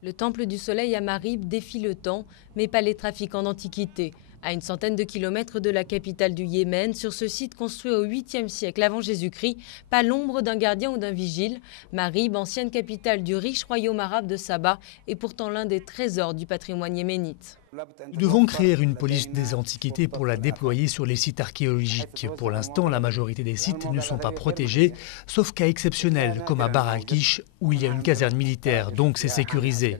Le temple du soleil à Marib défie le temps, mais pas les trafiquants d'antiquités. À une centaine de kilomètres de la capitale du Yémen, sur ce site construit au 8e siècle avant Jésus-Christ, pas l'ombre d'un gardien ou d'un vigile. Marib, ancienne capitale du riche royaume arabe de Saba, est pourtant l'un des trésors du patrimoine yéménite. Nous devons créer une police des antiquités pour la déployer sur les sites archéologiques. Pour l'instant, la majorité des sites ne sont pas protégés, sauf cas exceptionnels, comme à Barakish, où il y a une caserne militaire, donc c'est sécurisé.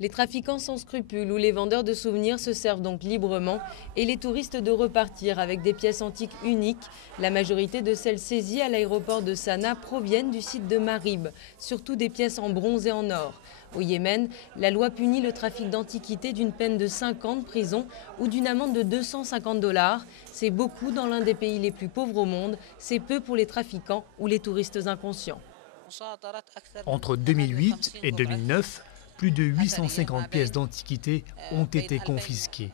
Les trafiquants sans scrupules ou les vendeurs de souvenirs se servent donc librement et les touristes de repartir avec des pièces antiques uniques. La majorité de celles saisies à l'aéroport de Sanaa proviennent du site de Marib, surtout des pièces en bronze et en or. Au Yémen, la loi punit le trafic d'antiquités d'une peine de 5 ans de prison ou d'une amende de 250 $. C'est beaucoup dans l'un des pays les plus pauvres au monde, c'est peu pour les trafiquants ou les touristes inconscients. Entre 2008 et 2009, plus de 850 pièces d'antiquités ont été confisquées.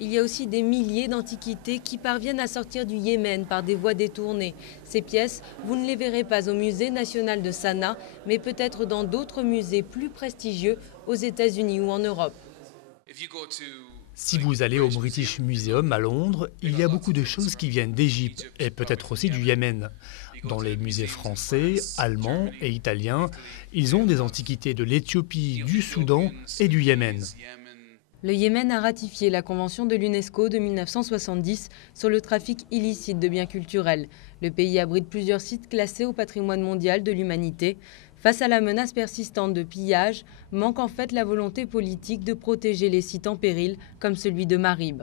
Il y a aussi des milliers d'antiquités qui parviennent à sortir du Yémen par des voies détournées. Ces pièces, vous ne les verrez pas au musée national de Sanaa, mais peut-être dans d'autres musées plus prestigieux aux États-Unis ou en Europe. Si vous allez au British Museum à Londres, il y a beaucoup de choses qui viennent d'Égypte et peut-être aussi du Yémen. Dans les musées français, allemands et italiens, ils ont des antiquités de l'Éthiopie, du Soudan et du Yémen. Le Yémen a ratifié la convention de l'UNESCO de 1970 sur le trafic illicite de biens culturels. Le pays abrite plusieurs sites classés au patrimoine mondial de l'humanité. Face à la menace persistante de pillage, manque en fait la volonté politique de protéger les sites en péril comme celui de Marib.